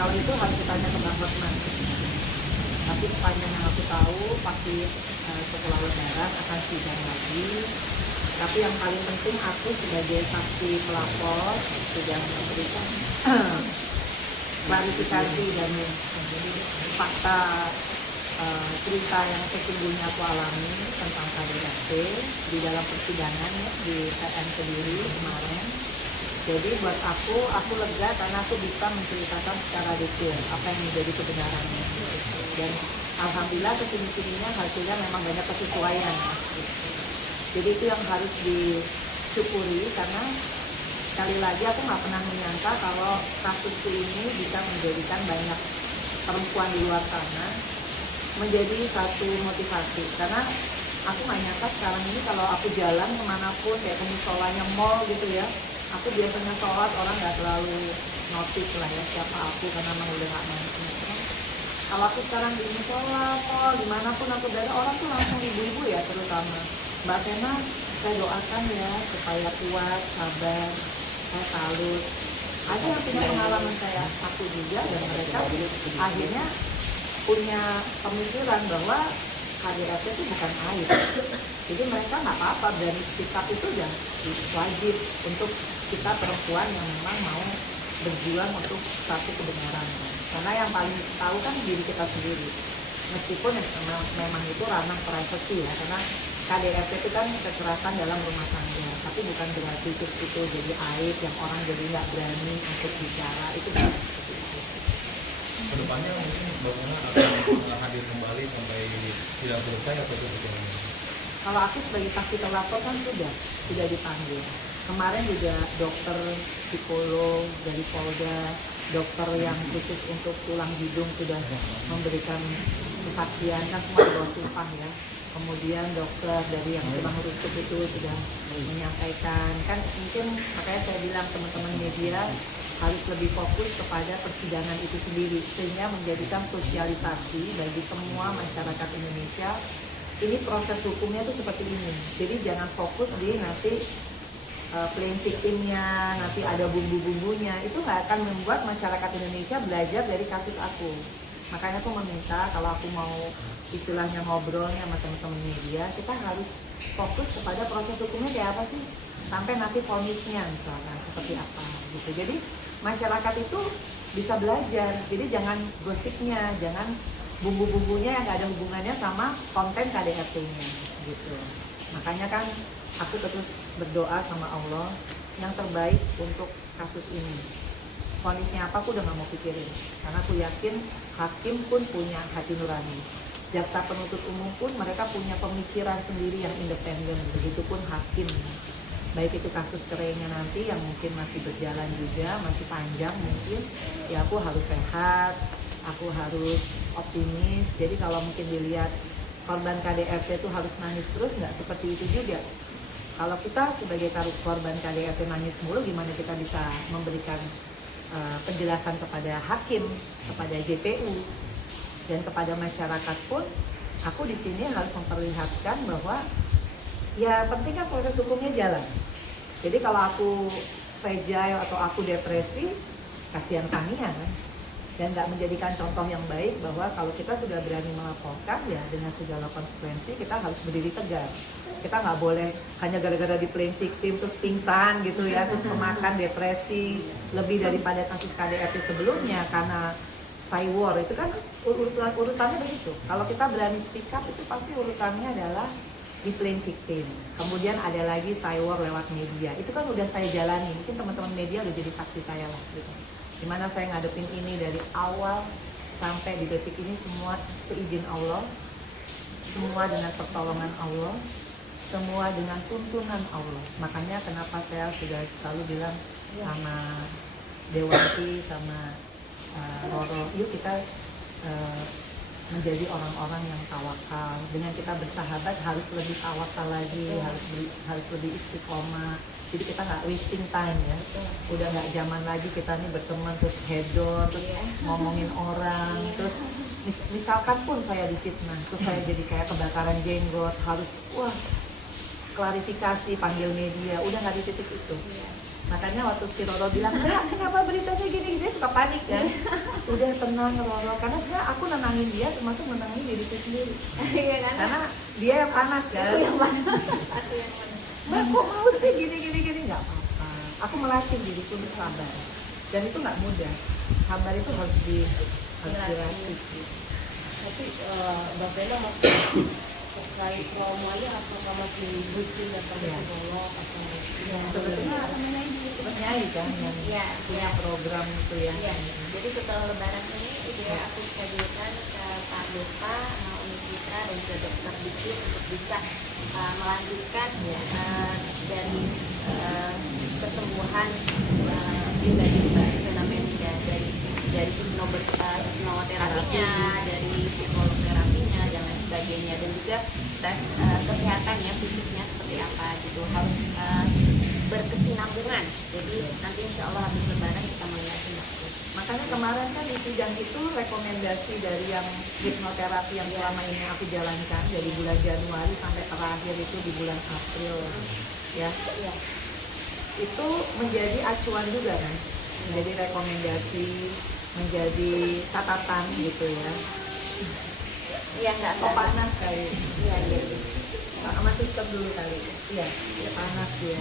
Kalau itu harus ditanya ke Bang Hotman. Tapi sepanjang yang aku tahu pasti setelah Lebaran akan sidang lagi. Tapi yang paling penting aku sebagai saksi pelapor sudah memberikan klarifikasi dan fakta cerita yang sesungguhnya aku alami tentang KDRT di dalam persidangan ya, di PN Kediri kemarin. Jadi buat aku lega karena aku bisa menceritakan secara detail apa yang menjadi kebenarannya. Dan alhamdulillah kesini-sininya hasilnya memang banyak kesesuaian. Jadi itu yang harus disyukuri karena sekali lagi aku nggak pernah menyangka kalau kasusku ini bisa menjadikan banyak perempuan di luar sana menjadi satu motivasi. Karena aku nggak nyangka sekarang ini kalau aku jalan kemanapun kayak ke musolanya mall gitu ya, aku biasanya sholat orang nggak terlalu notice lah ya siapa aku karena memang udah nggak mampu. Kalau aku sekarang di musola, mall, dimanapun aku berada, orang tuh langsung ibu-ibu ya terutama. Mbak Sena, saya doakan ya supaya kuat, sabar, saya salut. Ada yang punya pengalaman kayak aku juga dan mereka akhirnya punya pemikiran bahwa KDRT itu bukan aib. Jadi mereka nggak apa-apa, berani speak up itu udah wajib untuk kita perempuan yang memang mau berjuang untuk satu kebenaran. Karena yang paling tahu kan diri kita sendiri. Meskipun memang itu ranah privasi ya, karena KDRT itu kan kekerasan dalam rumah tangga. Tapi bukan berarti itu jadi aib yang orang jadi nggak berani untuk bicara. Itu bukan seperti itu. Kedepannya mungkin bagaimana akan hadir kembali sampai tidak selesai atau seperti apa? Kalau aku sebagai saksi terlapor kan sudah dipanggil. Kemarin juga dokter, psikolog dari Polda, dokter yang khusus untuk tulang hidung sudah memberikan kesaksian, kan semua di bawah sumpah ya. Kemudian dokter dari yang tulang rusuk itu sudah menyampaikan, kan mungkin makanya saya bilang teman-teman media harus lebih fokus kepada persidangan itu sendiri sehingga menjadikan sosialisasi bagi semua masyarakat Indonesia. Ini proses hukumnya itu seperti ini, jadi jangan fokus di nanti playing victimnya, nanti ada bumbu-bumbunya, itu nggak akan membuat masyarakat Indonesia belajar dari kasus aku. Makanya aku meminta kalau aku mau istilahnya ngobrolnya sama teman-teman media, kita harus fokus kepada proses hukumnya kayak apa sih, sampai nanti vonisnya misalkan seperti apa gitu. Jadi masyarakat itu bisa belajar, jadi jangan gosipnya, jangan bumbu-bumbunya yang nggak ada hubungannya sama konten KDRT-nya gitu. Makanya kan aku terus berdoa sama Allah yang terbaik untuk kasus ini. Vonisnya apa aku udah gak mau pikirin, karena aku yakin hakim pun punya hati nurani, jaksa penuntut umum pun mereka punya pemikiran sendiri yang independen, begitupun hakim. Baik itu kasus cerainya nanti yang mungkin masih berjalan juga, masih panjang mungkin, ya aku harus sehat, aku harus optimis. Jadi kalau mungkin dilihat korban KDRT itu harus nangis terus, nggak seperti itu juga. Kalau kita sebagai korban KDRT nangis mulu, gimana kita bisa memberikan penjelasan kepada hakim, kepada JPU, dan kepada masyarakat pun. Aku di sini harus memperlihatkan bahwa ya penting kan proses hukumnya jalan. Jadi kalau aku fragile atau aku depresi, kasihan Tania kan. Dan nggak menjadikan contoh yang baik bahwa kalau kita sudah berani melaporkan ya dengan segala konsekuensi kita harus berdiri tegar. Kita nggak boleh hanya gara-gara di playing victim terus pingsan gitu ya, terus memakan depresi lebih daripada kasus KDRT sebelumnya karena cywar itu kan urutannya begitu. Kalau kita berani speak up itu pasti urutannya adalah di playing victim. Kemudian ada lagi cywar lewat media. Itu kan udah saya jalani. Mungkin teman-teman media udah jadi saksi saya lah gitu. Dimana saya ngadepin ini dari awal sampai di detik ini semua seizin Allah, semua dengan pertolongan Allah, semua dengan tuntunan Allah. Makanya kenapa saya sudah selalu bilang sama Dewanti, sama Roro, yuk kita menjadi orang-orang yang tawakal. Dengan kita bersahabat harus lebih tawakal lagi, harus lebih istiqomah. Jadi kita nggak wasting time ya. Udah nggak zaman lagi kita nih berteman terus hedon, terus ngomongin orang, terus misalkan pun saya difitnah, terus saya jadi kayak kebakaran jenggot, harus klarifikasi, panggil media, udah nggak di titik itu. Makanya waktu si Roro bilang, enggak, kenapa beritanya gini, dia suka panik kan. udah tenang Roro, karena sebenarnya aku nenangin dia termasuk nenangin diriku sendiri. Iya kan? Karena dia yang panas kan. Aku yang panas. Aku yang panas. Mbak kok mau sih gini nggak apa-apa. Aku melatih diriku untuk sabar. Dan itu nggak mudah. Sabar itu harus dilatih. Tapi Mbak Vena masih terkait traumanya apakah masih rutin datang ke Ya. psikolog atau Sebetulnya Nyai kan yang Iya, punya program itu ya. Iya, jadi setelah lebaran ini itu ya aku schedulkan ke Pak Deva, Umi Citra dan ke Dokter Diki untuk bisa melanjutkan dari kesembuhan dari fenomena dari hipnoterapinya, dari psikolog terapinya dan lain sebagainya, dan juga tes kesehatan ya, fisiknya seperti apa gitu, harus berkesinambungan. Jadi nanti insya Allah habis lebaran kita melihatnya. Makanya kemarin kan di sidang itu rekomendasi dari yang hipnoterapi yang selama ini aku jalankan dari bulan Januari sampai terakhir itu di bulan April ya. Itu menjadi acuan juga kan, menjadi rekomendasi, menjadi catatan gitu ya. Iya, nggak Oh panas kali. Iya. Sama sistem dulu kali. Iya, panas dia.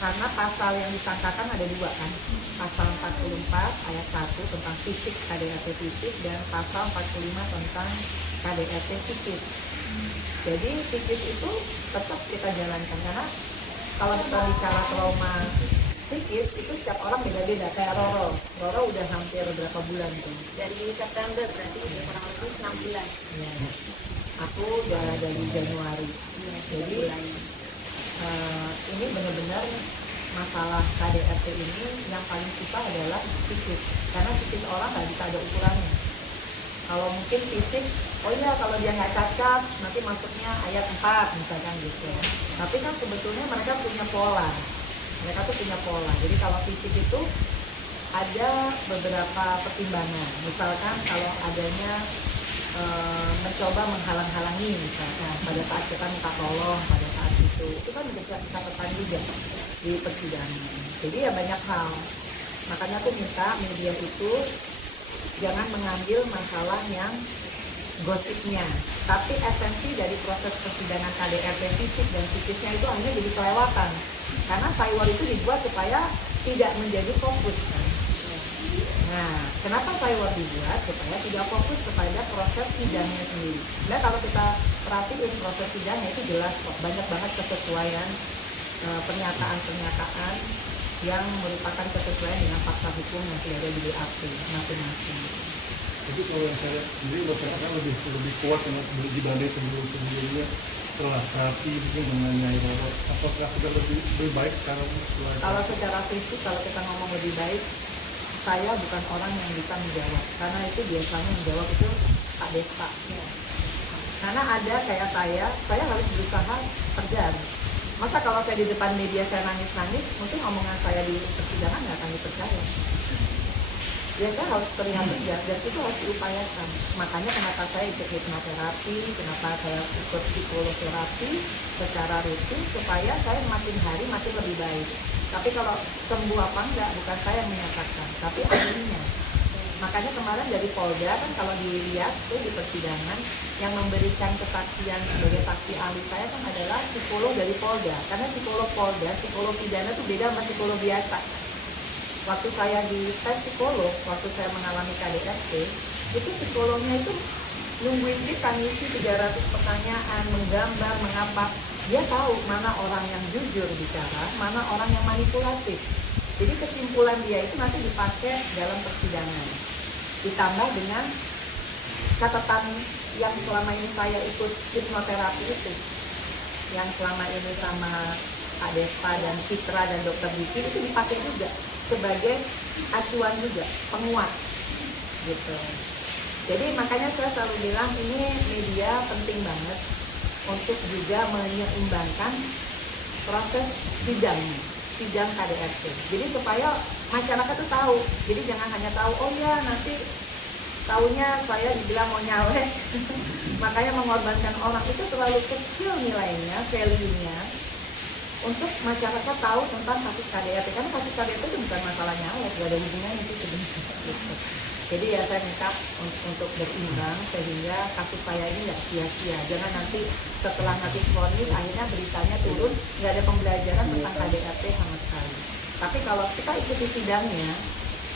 Karena pasal yang disangkakan ada dua kan. Pasal 44 ayat 1 tentang fisik, KDRT fisik, dan pasal 45 tentang KDRT psikis. Jadi psikis itu tetap kita jalankan, karena kalau kita bicara trauma psikis itu setiap orang beda-beda. Kayak Roro udah hampir berapa bulan tuh? Dari September berarti udah kurang lebih 6 bulan. Ya. Aku udah dari Januari. Jadi ini benar-benar masalah KDRT ini yang paling susah adalah psikis, karena psikis orang nggak bisa ada ukurannya. Kalau mungkin fisik, oh iya kalau dia nggak cacat nanti masuknya ayat 4 misalkan gitu. Tapi kan sebetulnya mereka punya pola. Mereka tuh punya pola. Jadi kalau fisik itu ada beberapa pertimbangan. Misalkan kalau adanya mencoba menghalang-halangi misalkan pada saat kita minta tolong, pada saat itu kan bisa catatan juga di persidangan. Jadi ya banyak hal. Makanya aku minta media itu jangan mengambil masalah yang gosipnya, tapi esensi dari proses persidangan KDRT fisik dan psikisnya itu akhirnya jadi kelewatan. Karena Cywar itu dibuat supaya tidak menjadi fokus kan. Nah, kenapa Cywar dibuat? Supaya tidak fokus kepada proses sidangnya sendiri. Nah, kalau kita perhatiin proses sidangnya itu jelas kok, banyak banget kesesuaian pernyataan-pernyataan yang merupakan kesesuaian dengan fakta hukum yang sudah ada di BAP masing-masing. Tapi kalau yang saya sendiri masyarakat lebih kuat dibanding sebelumnya setelah terapi mungkin menanyai apakah sudah lebih baik sekarang setelah Kalau secara fisik, kalau kita ngomong lebih baik, saya bukan orang yang bisa menjawab, karena itu biasanya menjawab itu Pak Desta. Karena ada kayak saya harus berusaha tegar. Masa kalau saya di depan media saya nangis-nangis, mungkin omongan saya di persidangan nggak akan dipercaya. Biasanya harus terlihat tegas dan itu harus diupayakan. Makanya kenapa saya ikut hipnoterapi, kenapa saya ikut psikoterapi secara rutin, supaya saya makin hari makin lebih baik. Tapi kalau sembuh apa enggak, bukan saya yang menyatakan, tapi ahlinya. Makanya kemarin dari Polda kan kalau dilihat tuh di persidangan yang memberikan kesaksian sebagai saksi ahli saya kan adalah psikolog dari Polda. Karena psikolog Polda, psikolog pidana tuh beda sama psikolog biasa. Waktu saya di tes psikolog, waktu saya mengalami KDRT, itu psikolognya itu nungguin kita ngisi 300 pertanyaan, menggambar, mengapa. Dia tahu mana orang yang jujur bicara, mana orang yang manipulatif. Jadi kesimpulan dia itu nanti dipakai dalam persidangan. Ditambah dengan catatan yang selama ini saya ikut hipnoterapi itu. Yang selama ini sama Pak Despa dan Citra dan Dokter Diki itu dipakai juga sebagai acuan juga, penguat gitu. Jadi makanya saya selalu bilang ini media penting banget untuk juga menyeimbangkan proses sidang KDRT. Jadi supaya masyarakat tuh tahu. Jadi jangan hanya tahu, oh ya nanti taunya saya dibilang mau nyalek, makanya mengorbankan orang. Itu terlalu kecil nilainya, value-nya untuk masyarakat tahu tentang kasus KDRT. Karena kasus KDRT itu bukan masalah nyalek, gak ada hubungannya itu sebenarnya. Jadi ya saya minta untuk berimbang sehingga kasus saya ini nggak sia-sia. Jangan nanti setelah nanti vonis akhirnya beritanya turun, nggak ada pembelajaran tentang KDRT sama sekali. Tapi kalau kita ikuti sidangnya,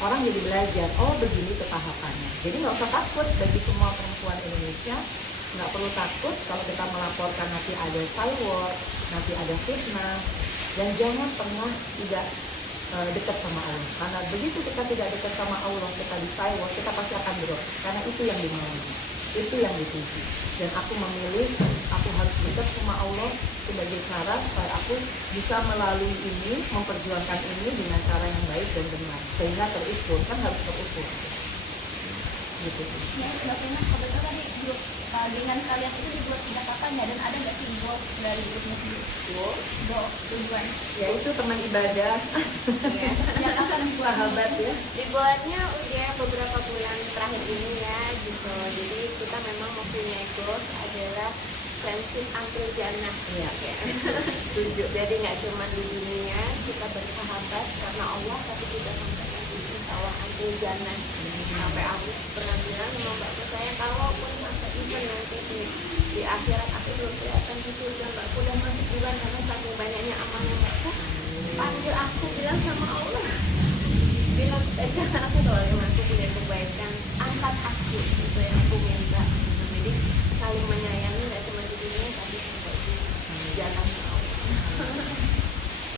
orang jadi belajar, oh begini ketahapannya. Jadi nggak usah takut bagi semua perempuan Indonesia, nggak perlu takut kalau kita melaporkan nanti ada cyber, nanti ada fitnah, dan jangan pernah tidak dekat sama Allah. Karena begitu kita tidak dekat sama Allah, kita di cyber, kita pasti akan drop. Karena itu yang dimau, itu yang dituju. Dan aku memilih, aku harus dekat sama Allah sebagai cara supaya aku bisa melalui ini, memperjuangkan ini dengan cara yang baik dan benar. Sehingga terukur, kan harus terukur. Gitu sih. Ya, Mbak Vena, kebetulan tadi grup dengan kalian itu dibuat pendekatannya dan ada nggak sih goals dari grupnya sendiri? Goals, tujuan. Ya itu teman ibadah, Iya. Yang akan dibuat sahabat ya. dibuatnya udah beberapa bulan terakhir ini ya gitu. Jadi kita memang mempunyai goals adalah friendship until jannah. Iya. Ya. Setuju. Jadi nggak cuma di dunia kita bersahabat karena Allah, tapi kita sampai nanti insya Allah until jannah. Sampai aku pernah bilang sama mbak saya, kalaupun masa event nanti di akhirat aku belum kelihatan di surga, mbakku udah masuk bulan karena saking banyaknya amalnya mbakku. Panggil aku bilang sama Allah, bilang jangan aku tolong